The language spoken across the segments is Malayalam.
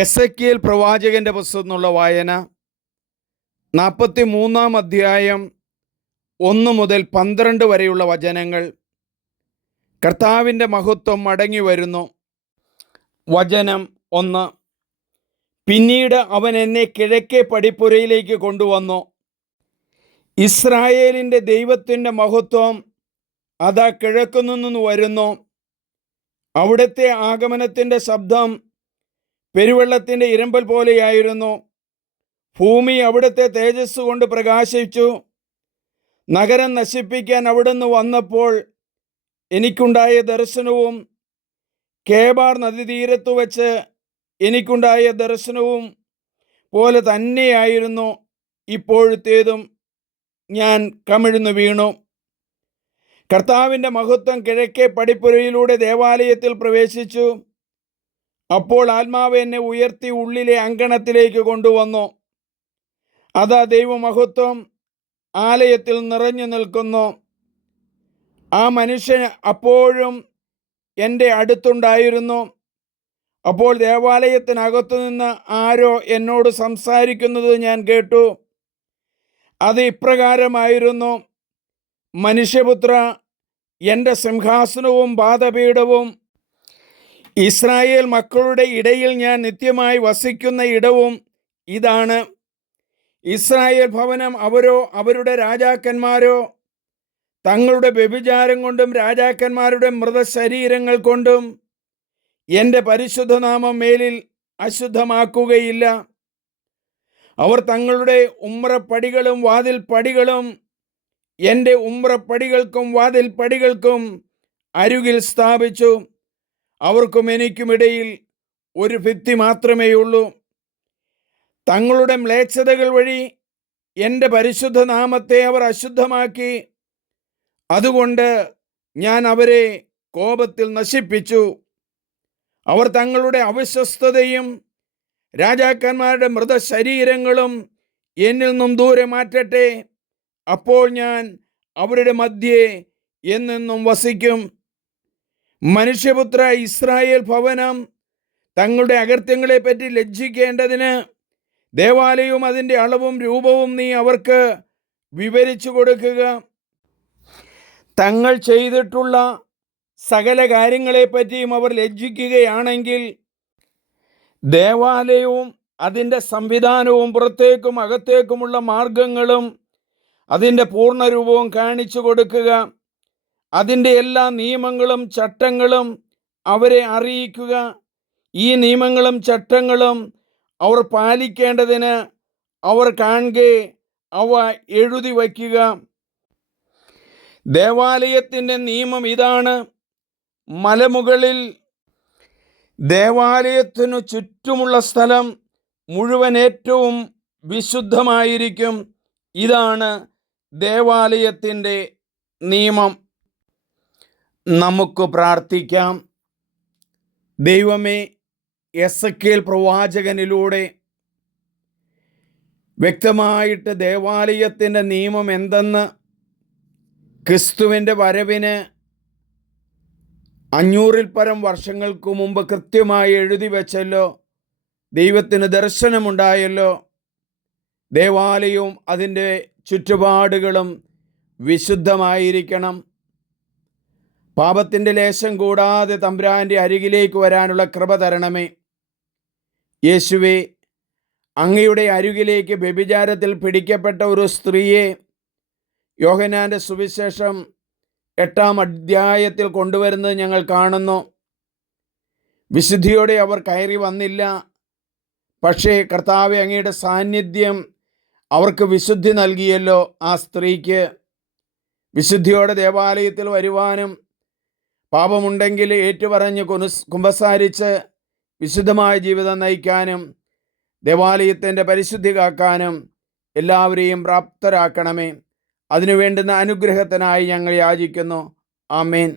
എസെക്കിയേൽ പ്രവാചകൻ്റെ പുസ്തകം എന്നുള്ള വായന 43 അധ്യായം 1 മുതൽ 12 വരെയുള്ള വചനങ്ങൾ. കർത്താവിൻ്റെ മഹത്വം മടങ്ങി വരുന്നു. വചനം 1. പിന്നീട് അവൻ എന്നെ കിഴക്കേ പടിപ്പുരയിലേക്ക് കൊണ്ടുവന്നു. ഇസ്രായേലിൻ്റെ ദൈവത്തിൻ്റെ മഹത്വം അതാ കിഴക്കുനിന്നു വരുന്നു. അവിടുത്തെ ആഗമനത്തിൻ്റെ ശബ്ദം പെരുവെള്ളത്തിൻ്റെ ഇരമ്പൽ പോലെയായിരുന്നു. ഭൂമി അവിടുത്തെ തേജസ് കൊണ്ട് പ്രകാശിച്ചു. നഗരം നശിപ്പിക്കാൻ അവിടുന്ന് വന്നപ്പോൾ എനിക്കുണ്ടായ ദർശനവും കേബാർ നദീതീരത്തു വച്ച് എനിക്കുണ്ടായ ദർശനവും പോലെ തന്നെയായിരുന്നു ഇപ്പോഴത്തേതും. ഞാൻ കമിഴ്ന്നു വീണു. കർത്താവിൻ്റെ മഹത്വം കിഴക്കേ പടിപ്പുരയിലൂടെ ദേവാലയത്തിൽ പ്രവേശിച്ചു. അപ്പോൾ ആത്മാവ് എന്നെ ഉയർത്തി ഉള്ളിലെ അങ്കണത്തിലേക്ക് കൊണ്ടുവന്നു. അതാ ദൈവമഹത്വം ആലയത്തിൽ നിറഞ്ഞു നിൽക്കുന്നു. ആ മനുഷ്യൻ അപ്പോഴും എൻ്റെ അടുത്തുണ്ടായിരുന്നു. അപ്പോൾ ദേവാലയത്തിനകത്തു നിന്ന് ആരോ എന്നോട് സംസാരിക്കുന്നത് ഞാൻ കേട്ടു. അത് ഇപ്രകാരമായിരുന്നു: മനുഷ്യപുത്ര, എൻ്റെ സിംഹാസനവും പാദപീഠവും ഇസ്രായേൽ മക്കളുടെ ഇടയിൽ ഞാൻ നിത്യമായി വസിക്കുന്ന ഇടവും ഇതാണ്. ഇസ്രായേൽ ഭവനം അവരോ അവരുടെ രാജാക്കന്മാരോ തങ്ങളുടെ വ്യഭിചാരം കൊണ്ടും രാജാക്കന്മാരുടെ മൃതശരീരങ്ങൾ കൊണ്ടും എൻ്റെ പരിശുദ്ധനാമം മേലിൽ അശുദ്ധമാക്കുകയില്ല. അവർ തങ്ങളുടെ ഉമ്രപ്പടികളും വാതിൽപ്പടികളും എൻ്റെ ഉമ്രപ്പടികൾക്കും വാതിൽപ്പടികൾക്കും അരുകിൽ സ്ഥാപിച്ചു. അവർക്കും എനിക്കുമിടയിൽ ഒരു ഭിത്തി മാത്രമേയുള്ളൂ. തങ്ങളുടെ മ്ലേച്ഛതകൾ വഴി എൻ്റെ പരിശുദ്ധ നാമത്തെ അവർ അശുദ്ധമാക്കി. അതുകൊണ്ട് ഞാൻ അവരെ കോപത്തിൽ നശിപ്പിച്ചു. അവർ തങ്ങളുടെ അവിശ്വസ്തതയും രാജാക്കന്മാരുടെ മൃതശരീരങ്ങളും എന്നിൽ നിന്നും ദൂരെ മാറ്റട്ടെ. അപ്പോൾ ഞാൻ അവരുടെ മധ്യേ എന്നെന്നും വസിക്കും. മനുഷ്യപുത്ര, ഇസ്രായേൽ ഭവനം തങ്ങളുടെ അകൃത്യങ്ങളെപ്പറ്റി ലജ്ജിക്കേണ്ടതിന് ദേവാലയവും അതിൻ്റെ അളവും രൂപവും നീ അവർക്ക് വിവരിച്ചു കൊടുക്കുക. തങ്ങൾ ചെയ്തിട്ടുള്ള സകല കാര്യങ്ങളെപ്പറ്റിയും അവർ ലജ്ജിക്കുകയാണെങ്കിൽ ദേവാലയവും അതിൻ്റെ സംവിധാനവും പുറത്തേക്കും അകത്തേക്കുമുള്ള മാർഗങ്ങളും അതിൻ്റെ പൂർണ്ണരൂപവും കാണിച്ചു കൊടുക്കുക. അതിൻ്റെ എല്ലാ നിയമങ്ങളും ചട്ടങ്ങളും അവരെ അറിയിക്കുക. ഈ നിയമങ്ങളും ചട്ടങ്ങളും അവർ പാലിക്കേണ്ടതിന് അവർ കാണെ അവ എഴുതി വയ്ക്കുക. ദേവാലയത്തിൻ്റെ നിയമം ഇതാണ്: മലമുകളിൽ ദേവാലയത്തിനു ചുറ്റുമുള്ള സ്ഥലം മുഴുവൻ ഏറ്റവും വിശുദ്ധമായിരിക്കും. ഇതാണ് ദേവാലയത്തിൻ്റെ നിയമം. നമുക്ക് പ്രാർത്ഥിക്കാം. ദൈവമേ, എസെക്കിയേൽ പ്രവാചകനിലൂടെ വ്യക്തമായിട്ട് ദേവാലയത്തിൻ്റെ നിയമം എന്തെന്ന് ക്രിസ്തുവിൻ്റെ വരവിന് 500-ൽ പരം വർഷങ്ങൾക്ക് മുമ്പ് കൃത്യമായി എഴുതി വച്ചല്ലോ. ദൈവത്തിന് ദർശനമുണ്ടായല്ലോ. ദേവാലയവും അതിൻ്റെ ചുറ്റുപാടുകളും വിശുദ്ധമായിരിക്കണം. പാപത്തിൻ്റെ ലേശം കൂടാതെ തമ്പുരാൻ്റെ അരികിലേക്ക് വരാനുള്ള കൃപ തരണമേ. യേശുവേ, അങ്ങയുടെ അരികിലേക്ക് വ്യഭിചാരത്തിൽ പിടിക്കപ്പെട്ട ഒരു സ്ത്രീയെ യോഹന്നാൻ്റെ സുവിശേഷം 8-ാം അധ്യായത്തിൽ കൊണ്ടുവരുന്നത് ഞങ്ങൾ കാണുന്നു. വിശുദ്ധിയോടെ അവർ കയറി വന്നില്ല. പക്ഷേ കർത്താവേ, അങ്ങയുടെ സാന്നിധ്യം അവർക്ക് വിശുദ്ധി നൽകിയല്ലോ. ആ സ്ത്രീക്ക് വിശുദ്ധിയോടെ ദേവാലയത്തിൽ വരുവാനും പാപമുണ്ടെങ്കിൽ ഏറ്റുപറഞ്ഞ് കുമ്പസാരിച്ച് വിശുദ്ധമായ ജീവിതം നയിക്കാനും ദേവാലയത്തിൻ്റെ പരിശുദ്ധി കാക്കാനും എല്ലാവരെയും പ്രാപ്തരാക്കണമേ. അതിനു വേണ്ടുന്ന അനുഗ്രഹത്തിനായി ഞങ്ങൾ യാചിക്കുന്നു. ആമേൻ.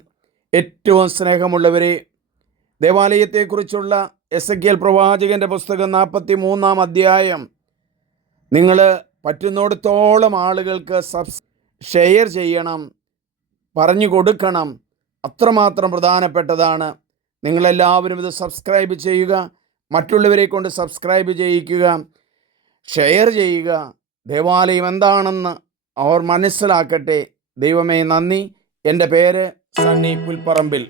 ഏറ്റവും സ്നേഹമുള്ളവരെ, ദേവാലയത്തെക്കുറിച്ചുള്ള എസെക്കിയേൽ പ്രവാചകൻ്റെ പുസ്തകം 43-ാം അധ്യായം നിങ്ങൾ പറ്റുന്നിടത്തോളം ആളുകൾക്ക് ഷെയർ ചെയ്യണം, പറഞ്ഞു കൊടുക്കണം. അത്രമാത്രം പ്രധാനപ്പെട്ടതാണ്. നിങ്ങളെല്ലാവരും ഇത് സബ്സ്ക്രൈബ് ചെയ്യുക. മറ്റുള്ളവരെ കൊണ്ട് സബ്സ്ക്രൈബ് ചെയ്യിക്കുക, ഷെയർ ചെയ്യുക. ദേവാലയം എന്താണെന്ന് അവർ മനസ്സിലാക്കട്ടെ. ദൈവമേ നന്ദി. എൻ്റെ പേര് സണ്ണി പുൽപ്പറമ്പിൽ.